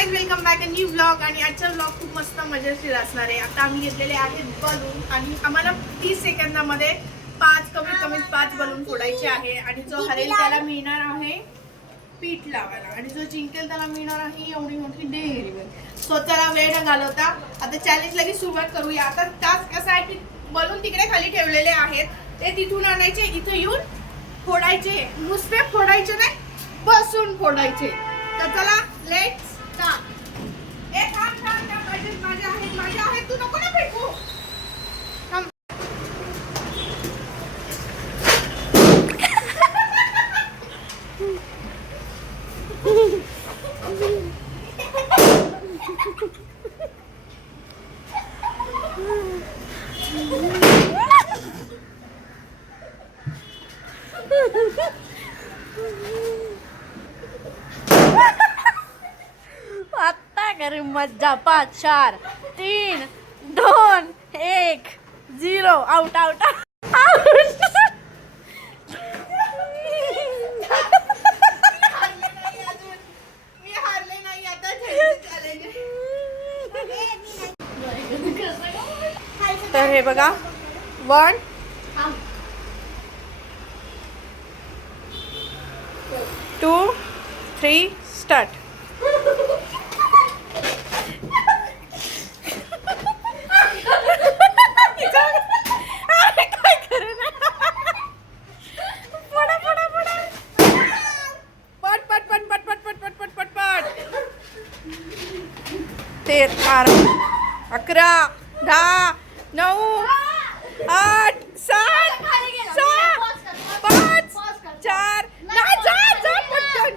Guys welcome back a new blog आणि आजचा blog खूप मस्त मजेशीर असणार आहे. आता आम्ही घेतलेले आहेत बलून आणि आम्हाला तीस सेकंदामध्ये पाच कमीत कमी पाच बलून फोडायचे आहे. आणि जो हरेल त्याला मिळणार आहे पीठ लावायला. आणि जो जिंकेल त्याला मिळणार आहे एवढी मोठी डेअरी स्वतःला वेळ न घालवता आता चॅलेंज लगेच सुरुवात करूया. आता टास्क कसं आहे की बलून तिकडे खाली ठेवलेले आहेत. ते तिथून आणायचे इथं येऊन फोडायचे. नुसते फोडायचे नाही बसून फोडायचे. तर चला लेट्स स्टार्ट ए थांब थांब थांब माझे माझे आहेत माझे आहेत तू नको ना फेकू थांब करे मज्जा, पाच, चार, तीन, दोन, एक झिरो आउट आउट हे बघा वन टू थ्री स्टार्ट तेर बारा अकरा दहा नऊ आठ सात सहा पाच चार नाही जा जा पटकन.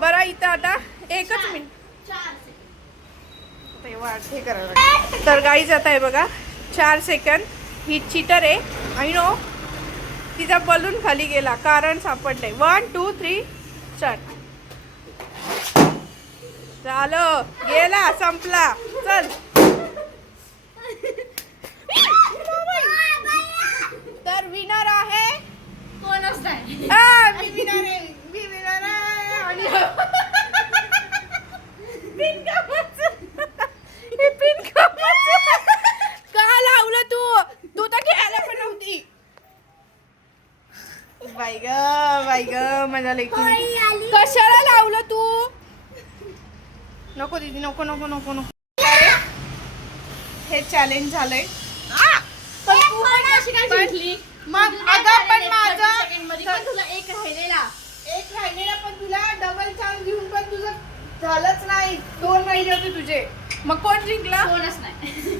बरं इथं आता एकच मिनिट. वाट हे करावं तर गाई जात आहे बघा चार सेकंद. ही चिटर आहे. आय नो तिचा बलून खाली गेला. कारण सापडलंय. वन टू थ्री चार झालं गेला संपला. चल. तर विनर आहे. कोणच नाही आ, मी विनर आहे. मी विनर आहे. आणि बिनकामाचं. हे बिनकामाचं. का लावलं तू? तू तर पण नव्हती. बाई ग बाई ग कशाला लावलं तू? नको दीदी नको नको नको नको. हे चॅलेंज झालंय? मग अगं पण माझं तुला एक राहिलेला. एक राहिलेला पण तुला डबल चान्स घेऊन पण तुझं झालंच नाही. दोन राहिले होते तुझे. मग कोण जिंकला? कोणच नाही.